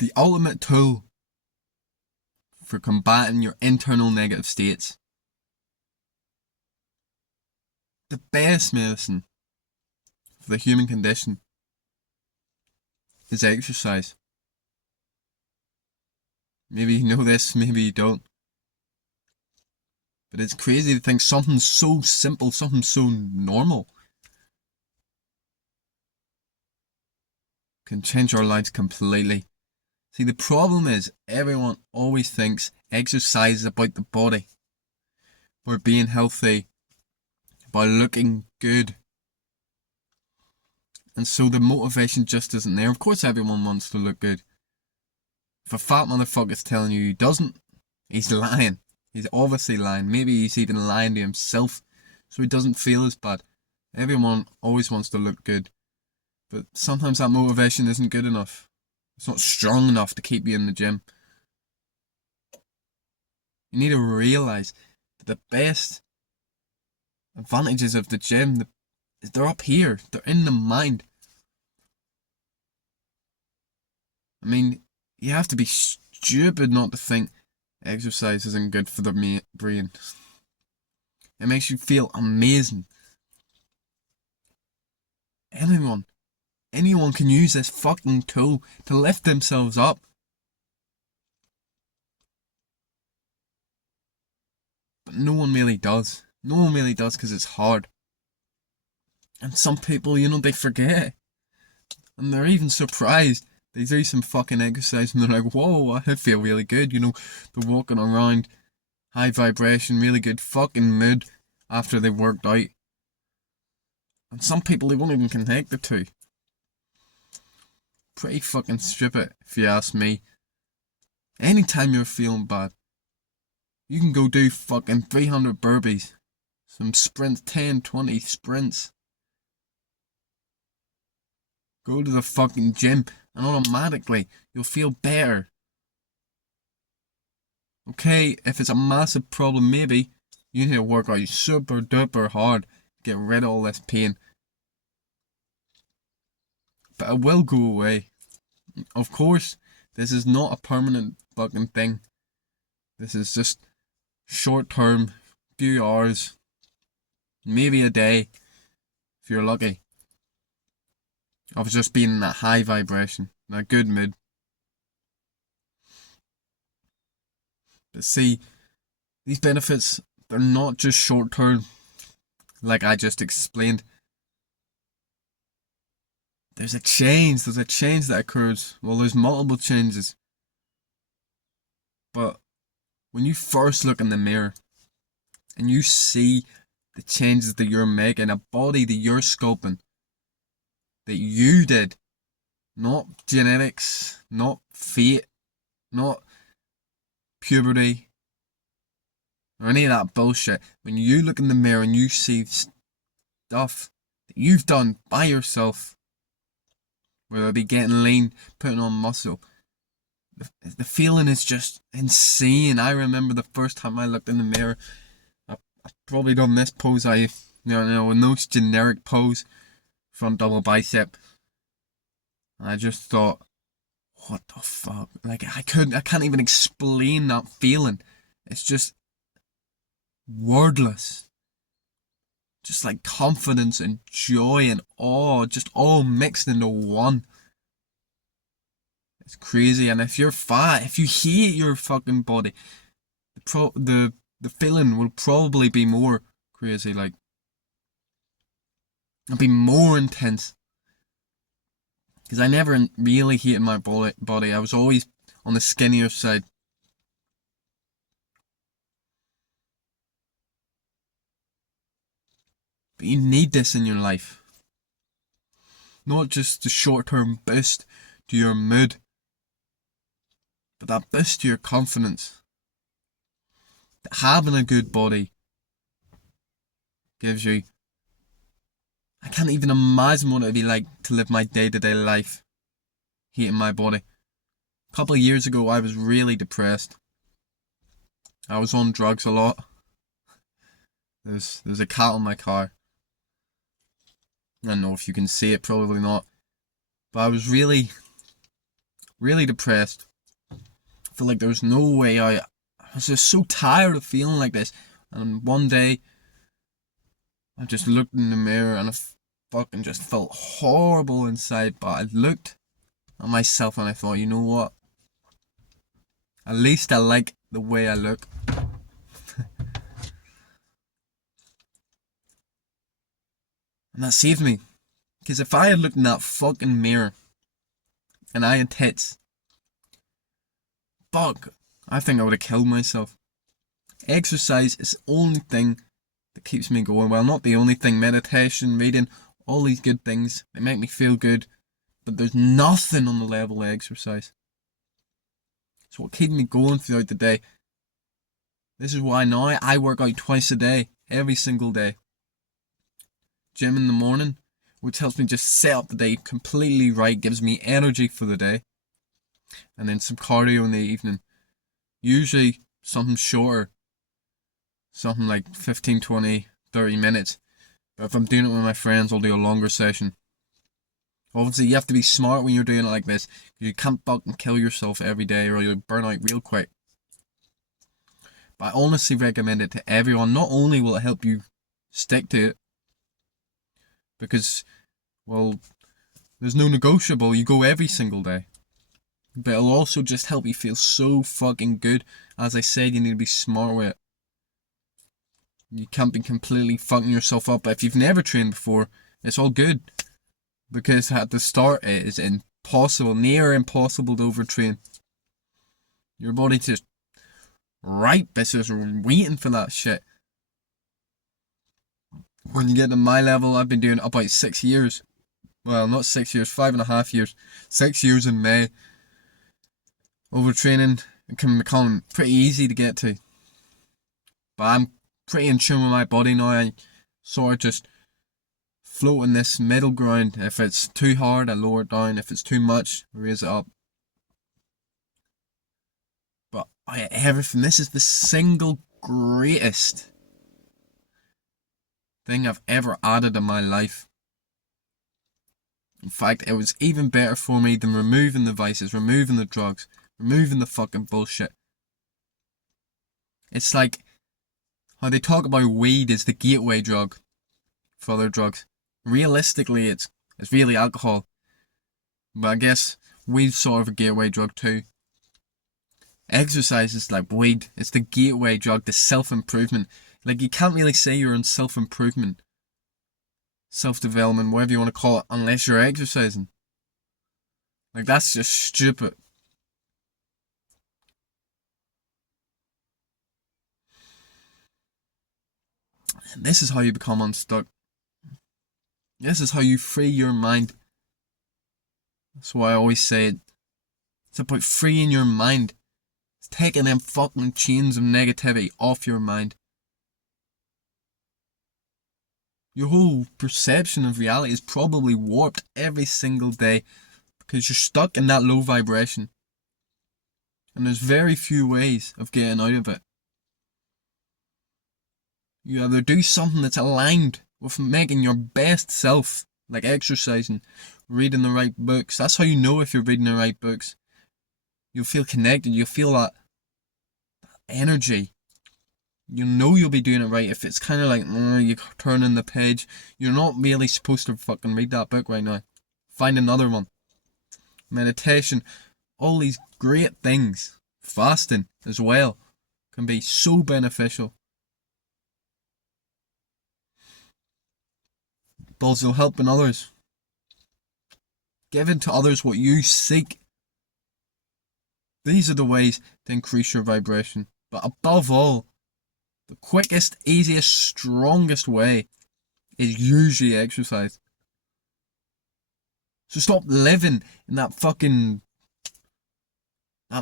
the ultimate tool for combating your internal negative states. The best medicine for the human condition is exercise. Maybe you know this, maybe you don't. But it's crazy to think something so simple, something so normal can change our lives completely. See, the problem is everyone always thinks exercise is about the body, about being healthy, about looking good. And so the motivation just isn't there. Of course everyone wants to look good. If a fat motherfucker's telling you he doesn't, he's lying. He's obviously lying. Maybe he's even lying to himself so he doesn't feel as bad. Everyone always wants to look good. But sometimes that motivation isn't good enough. It's not strong enough to keep you in the gym. You need to realise that the best advantages of the gym, they're up here. They're in the mind. I mean, you have to be stupid not to think exercise isn't good for the brain. It makes you feel amazing. Anyone can use this fucking tool to lift themselves up. But no one really does. No one really does because it's hard. And some people, they forget. And they're even surprised. They do some fucking exercise and they're like, whoa, I feel really good. They're walking around, high vibration, really good fucking mood after they worked out. And some people, they won't even connect the two. Pretty fucking stupid, if you ask me. Anytime you're feeling bad, you can go do fucking 300 burpees. Some sprints, 10, 20 sprints. Go to the fucking gym and automatically you'll feel better. Okay, if it's a massive problem, maybe you need to work out super duper hard to get rid of all this pain. But it will go away. Of course, this is not a permanent fucking thing. This is just short term, few hours, maybe a day, if you're lucky, of just being in that high vibration, that good mood. But see, these benefits, they're not just short term, like I just explained. There's a change that occurs. Well, there's multiple changes. But when you first look in the mirror and you see the changes that you're making, a body that you're sculpting, that you did, not genetics, not fate, not puberty, or any of that bullshit. When you look in the mirror and you see stuff that you've done by yourself, whether it be getting lean, putting on muscle, the feeling is just insane. I remember the first time I looked in the mirror, I've probably done this pose, a nice generic pose, front double bicep. And I just thought, what the fuck? Like, I can't even explain that feeling. It's just wordless. Just like confidence and joy and awe, just all mixed into one. It's crazy. And if you're fat, if you hate your fucking body, the feeling will probably be more crazy. Like, it'll be more intense. Because I never really hated my body. I was always on the skinnier side. But you need this in your life. Not just the short-term boost to your mood, but that boost to your confidence. That having a good body gives you. I can't even imagine what it'd be like to live my day-to-day life hating my body. A couple of years ago, I was really depressed. I was on drugs a lot. There's a cat on my car. I don't know if you can see it, probably not. But I was really really depressed. I felt like there was no way out. I was just so tired of feeling like this. And one day, I just looked in the mirror and I fucking just felt horrible inside. But I looked at myself and I thought, you know what? At least I like the way I look. And that saved me. Because if I had looked in that fucking mirror and I had tits, fuck, I think I would have killed myself. Exercise is the only thing that keeps me going. Well, not the only thing. Meditation, reading, all these good things, they make me feel good. But there's nothing on the level of exercise. It's what keeps me going throughout the day. This is why now I work out twice a day, every single day. Gym in the morning, which helps me just set up the day completely right, gives me energy for the day. And then some cardio in the evening. Usually something shorter. Something like 15, 20, 30 minutes. But if I'm doing it with my friends, I'll do a longer session. Obviously, you have to be smart when you're doing it like this. You can't fucking kill yourself every day or you'll burn out real quick. But I honestly recommend it to everyone. Not only will it help you stick to it, because, well, there's no negotiable. You go every single day. But it'll also just help you feel so fucking good. As I said, you need to be smart with it. You can't be completely fucking yourself up. But if you've never trained before, it's all good. Because at the start, it is impossible, near impossible to overtrain. Your body's just ripe. It's just waiting for that shit. When you get to my level, I've been doing it about 6 years. Well, not 6 years, 5.5 years. 6 years in May. Overtraining can become pretty easy to get to. But I'm pretty in tune with my body now. I sort of just float in this middle ground. If it's too hard, I lower it down. If it's too much, I raise it up. But everything, this is the single greatest thing I've ever added in my life. In fact, it was even better for me than removing the vices, removing the drugs, removing the fucking bullshit. It's like how they talk about weed is the gateway drug for other drugs. Realistically, it's really alcohol. But I guess weed's sort of a gateway drug too. Exercise is like weed. It's the gateway drug to self-improvement. Like, you can't really say you're in self-improvement, self-development, whatever you want to call it, unless you're exercising. Like, that's just stupid. And this is how you become unstuck. This is how you free your mind. That's why I always say it. It's about freeing your mind. It's taking them fucking chains of negativity off your mind. Your whole perception of reality is probably warped every single day because you're stuck in that low vibration. And there's very few ways of getting out of it. You either do something that's aligned with making your best self, like exercising, reading the right books. That's how you know if you're reading the right books. You'll feel connected. You'll feel that energy. You know you'll be doing it right. If it's kind of like, you turn in the page, you're not really supposed to fucking read that book right now. Find another one. Meditation, all these great things. Fasting as well can be so beneficial. But also helping others. Giving to others what you seek. These are the ways to increase your vibration. But above all, the quickest, easiest, strongest way is usually exercise. So stop living in that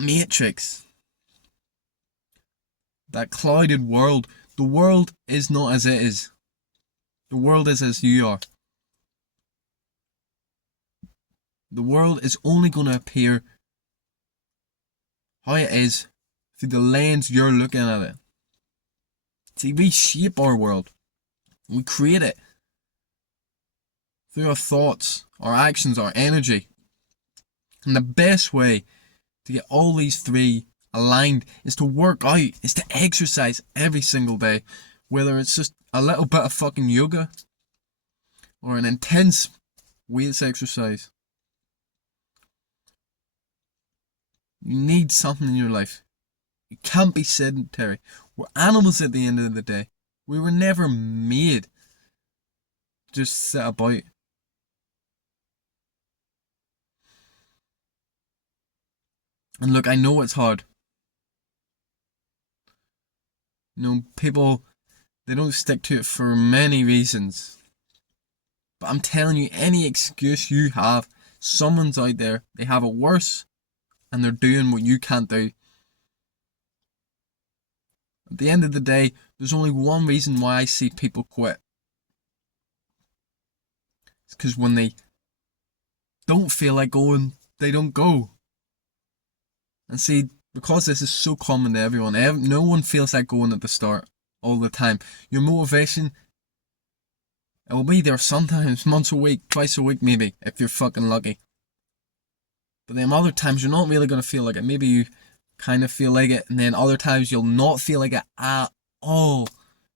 matrix. That clouded world. The world is not as it is. The world is as you are. The world is only going to appear how it is through the lens you're looking at it. See, we shape our world. We create it through our thoughts, our actions, our energy. And the best way to get all these three aligned is to work out, is to exercise every single day. Whether it's just a little bit of fucking yoga or an intense weights exercise. You need something in your life. You can't be sedentary. We're animals at the end of the day. We were never made to just sit about. And look, I know it's hard. You know, people, they don't stick to it for many reasons. But I'm telling you, any excuse you have, someone's out there, they have it worse, and they're doing what you can't do. At the end of the day, there's only one reason why I see people quit. It's because when they don't feel like going, they don't go. And see, because this is so common to everyone, no one feels like going at the start all the time. Your motivation, it will be there sometimes, once a week, twice a week maybe, if you're fucking lucky. But then other times you're not really going to feel like it. Maybe you kind of feel like it, and then other times you'll not feel like it at all.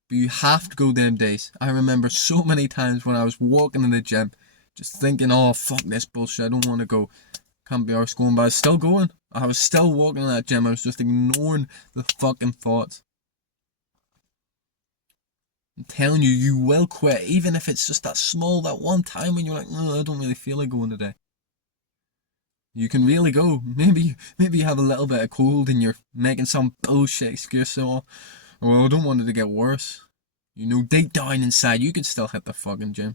But you have to go them days. I remember so many times when I was walking in the gym, just thinking, oh fuck this bullshit, I don't want to go. Can't be arsed going, but I was still going. I was still walking in that gym. I was just ignoring the fucking thoughts. I'm telling you, you will quit, even if it's just that one time when you're like, no, I don't really feel like going today. You can really go. Maybe you have a little bit of cold and you're making some bullshit excuse. So, well, I don't want it to get worse. You know, deep down inside, you can still hit the fucking gym.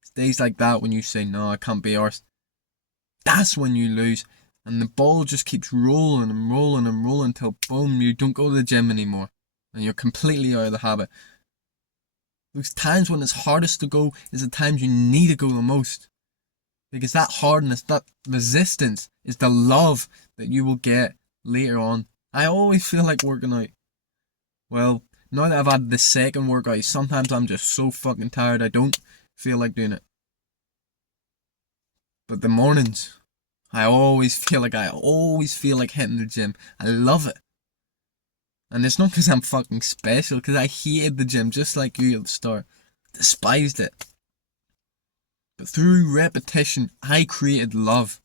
It's days like that when you say, no, I can't be arsed. That's when you lose. And the ball just keeps rolling and rolling and rolling until, boom, you don't go to the gym anymore. And you're completely out of the habit. Those times when it's hardest to go is the times you need to go the most. Because that hardness, that resistance is the love that you will get later on. I always feel like working out. Well, now that I've had the second workout, sometimes I'm just so fucking tired I don't feel like doing it. But the mornings, I always feel like hitting the gym. I love it. And it's not because I'm fucking special, because I hated the gym just like you at the start. Despised it. But through repetition, I created love.